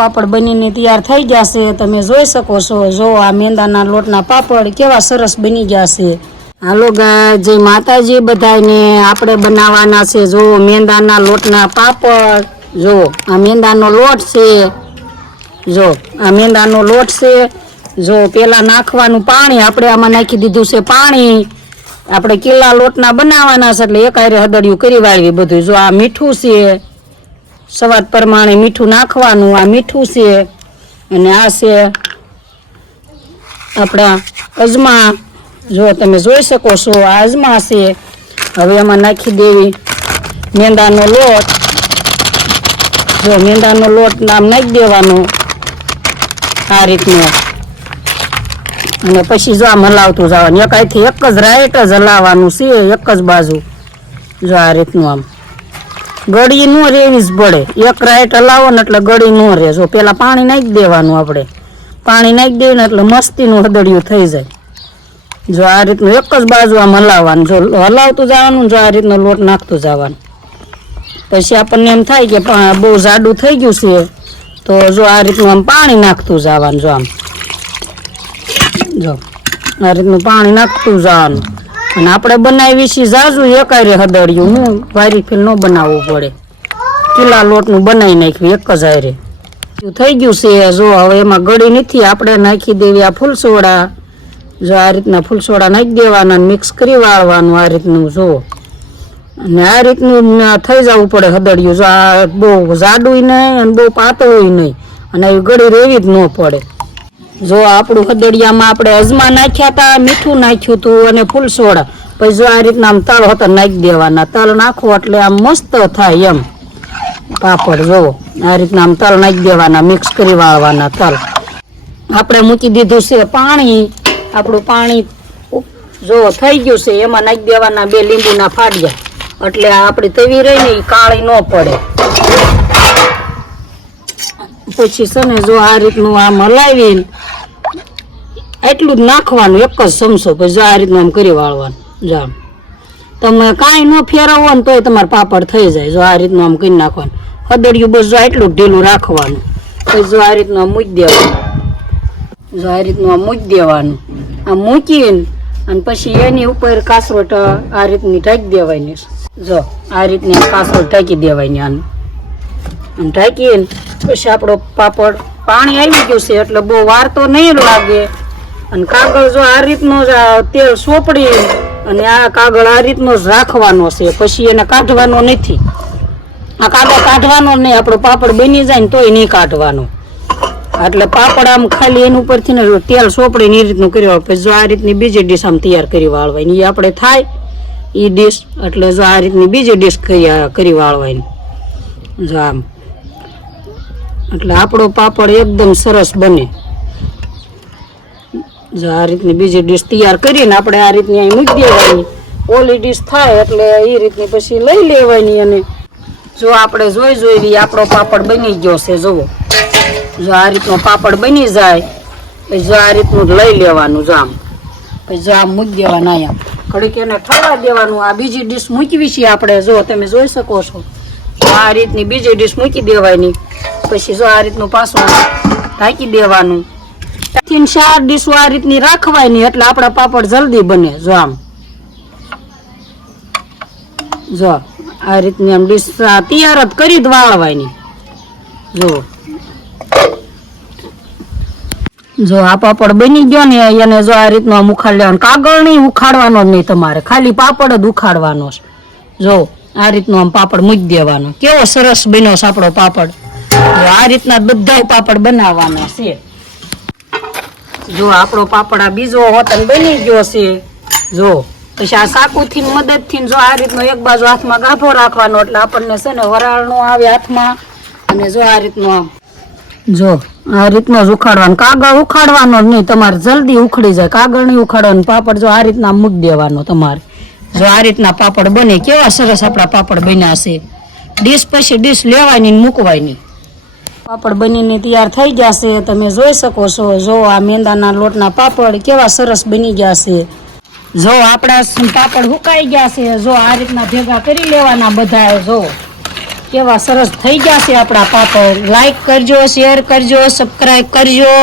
पापड़ बनीने तैयार थई जशे। तमे जोई शको छो। जो आ मेंदाना लोटना पापड़ केवा सरस बनी जशे। हालो गाय जय माताजी बधाईने। आपणे बनाववाना छे जो मेंदाना लोटना पापड़। जो आ मेंदानो लोट छे। जो आ मेंदानो लोट छे। जो पेला नाखवानुं पाणी आपणे आमां नाखी दीधुं छे पाणी। आपणे किला लोटना बनाववाना छे એટલે એક હારે હદડિયું કરી વાળવી બધું। જો આ મીઠું છે, સ્વાદ પ્રમાણે મીઠું નાખવાનું। આ મીઠું છે અને આ છે આપણા અજમા। જો તમે જોઈ શકો છો આ અજમા છે। હવે એમાં નાખી દેવી મેંદાનો લોટ। જો મેંદાનો લોટ નામ નાખી દેવાનો આ રીતનો અને પછી જો આમ હલાવતું જવાનું। એક આથી એક જ રાઈટ જ હલાવવાનું છે, એક જ બાજુ। જો આ રીતનું આમ ગળી ન રેવી જ પડે। એક રાઈટ હલાવો ને એટલે ગળી ન રહે। જો પેલા પાણી નાખી દેવાનું। આપણે પાણી નાખી દઈએ ને એટલે મસ્તીનું હદડિયું થઈ જાય। જો આ રીતનું એક જ બાજુ આમ હલાવવાનું। જો હલાવતું જવાનું, જો આ રીતનો લોટ નાખતું જવાનું। પછી આપણને એમ થાય કે બહુ જાડું થઈ ગયું છે, તો જો આ રીતનું આમ પાણી નાખતું જવાનું। જો આમ જો આ રીતનું પાણી નાખતું જવાનું। અને આપણે બનાવી છીએ જાજુ એકારે હદડિયું। હું વારી ફેર ન બનાવવું પડે, કિલા લોટનું બનાવી નાખ્યું એક જ હારે થઈ ગયું છે। જો હવે એમાં ગળી નથી, આપણે નાખી દેવી આ ફૂલસોડા। જો આ રીતના ફૂલસોડા નાખી દેવાના, મિક્સ કરી વાળવાનું આ રીતનું। જો અને આ રીતનું થઈ જવું પડે હદડિયું। જો આ બહુ જાડું નહીં અને બહુ પાતળું નહીં, અને એ ગળી રેવી જ ન પડે। જો આપણું હદડિયામાં આપણે અજમા નાખ્યા હતા, મીઠું નાખ્યું હતું અને ફૂલસોડા। પછી જો આ રીતના આમ તલ હતા નાખી દેવાના। તલ નાખો એટલે આમ મસ્ત થાય એમ પાપડ। જો આ રીતના આમ તલ નાખી દેવાના, મિક્સ કરી વાળવાના તલ। આપણે મૂકી દીધું છે પાણી। આપણું પાણી જો થઈ ગયું છે, એમાં નાખી દેવાના 2 લીંબુના ફાડિયા, એટલે આપણી તવી રહી ને એ કાળી ન પડે। પછી છે ને જો આ રીતનું આમ હલાવીને એટલું જ નાખવાનું, એક જ ચમચો। પછી જો આ રીતનું આમ કરી વાળવાનું। જો આમ તમે કાંઈ ન ફેરવો ને તોય તમારે પાપડ થઈ જાય। જો આ રીતનું આમ કરી નાખવાનું હદડિયું, બસ જો એટલું જ ઢીલું રાખવાનું। પછી જો આ રીતનું આમ મૂકી દેવાનું। જો આ રીતનું આમ મૂકી દેવાનું। આમ મૂકીને અને પછી એની ઉપર કાસરોટ આ રીતની ઢાંકી દેવાની। જો આ રીતની કાસરોટ ઢાંકી દેવાની આને આમ ઢાંકીને પછી આપણો પાપડ પાણી આવી ગયું છે એટલે બહુ વાર તો નહીં લાગે। અને કાગળ જો આ રીતનો જ તેલ સોપડી અને આ કાગળ આ રીતનો જ રાખવાનો છે, પછી એને કાઢવાનો નથી। આ કાગળ કાઢવાનો નહીં, આપણો પાપડ બની જાય ને તોય નહીં કાઢવાનો। એટલે પાપડ આમ ખાલી એની ઉપરથી ને તેલ સોપડીને એ રીતનું કરી વાળવું। પછી જો આ રીતની બીજી ડીશ આમ તૈયાર કરી વાળવાની, એ આપણે થાય એ ડીશ। એટલે જો આ રીતની બીજી ડીશ કરી વાળવાની। જો આમ એટલે આપણો પાપડ એકદમ સરસ બને। જો આ રીતની બીજી ડીશ તૈયાર કરીને આપણે આ રીતની અહીં મૂકી દેવાની। ઓલી ડીશ થાય એટલે એ રીતની પછી લઈ લેવાની। અને જો આપણે જોઈ આપણો પાપડ બની ગયો છે। જુઓ જો આ રીતનો પાપડ બની જાય પછી જો આ રીતનું લઈ લેવાનું। જો આમ પછી જો આમ મૂકી દેવાના અહીંયા ઘડીક એને થવા દેવાનું। આ બીજી ડીશ મૂકવી છે આપણે। જો તમે જોઈ શકો છો આ રીતની બીજી ડીશ મૂકી દેવાની। પછી જો આ રીતનું પાછું ઢાંકી દેવાનું। 3-4 ડીશો આ રીતની રાખવાની એટલે આપણા પાપડ જલ્દી બને। જો આમ જો આ રીતની આમ ડીશ તૈયાર જ કરી જ વાળવાની। જો આ પાપડ બની ગયો ને એને જો આ રીતનો આમ ઉખાડી લેવાનો। કાગળ નહીં ઉખાડવાનો નહીં તમારે, ખાલી પાપડ જ ઉખાડવાનો છે। જો આ રીતનો આમ પાપડ મૂકી દેવાનો। કેવો સરસ બન્યો છે આપણો પાપડ। આ રીતના બધા પાપડ બનાવવાના છે। જો આપણો પાપડ આ બીજો હોતન બની ગયો છે। જો પછી આ સાકુથી મદદથી જો આ રીતનો એક બાજુ હાથમાં ગાભો રાખવાનો એટલે આપણને છે ને વરાળ નો આવે હાથમાં। અને જો આ રીતનો આમ જો આ રીતનો જ ઉખાડવાનો। કાગળ ઉખાડવાનો નહીં, તમારે જલ્દી ઉખડી જાય। કાગળ નહીં ઉખાડવાનો, પાપડ જો આ રીતના મૂકી દેવાનો તમારે। જો આ રીતના પાપડ બને, કેવા સરસ આપણા પાપડ બન્યા છે। ડીશ પછી ડીશ લેવાની મૂકવાની। પાપડ બનીને તૈયાર થઈ જશે। તમે જોઈ શકો છો। જો આ મેંદાના લોટના પાપડ કેવા સરસ બની ગયા છે। જો આપણા પાપડ સુકાઈ ગયા છે। જો આ રીતના ભેગા કરી લેવાના બધા। જો કેવા સરસ થઈ ગયા છે આપણા પાપડ. લાઈક કરજો, શેર કરજો, સબસ્ક્રાઈબ કરજો.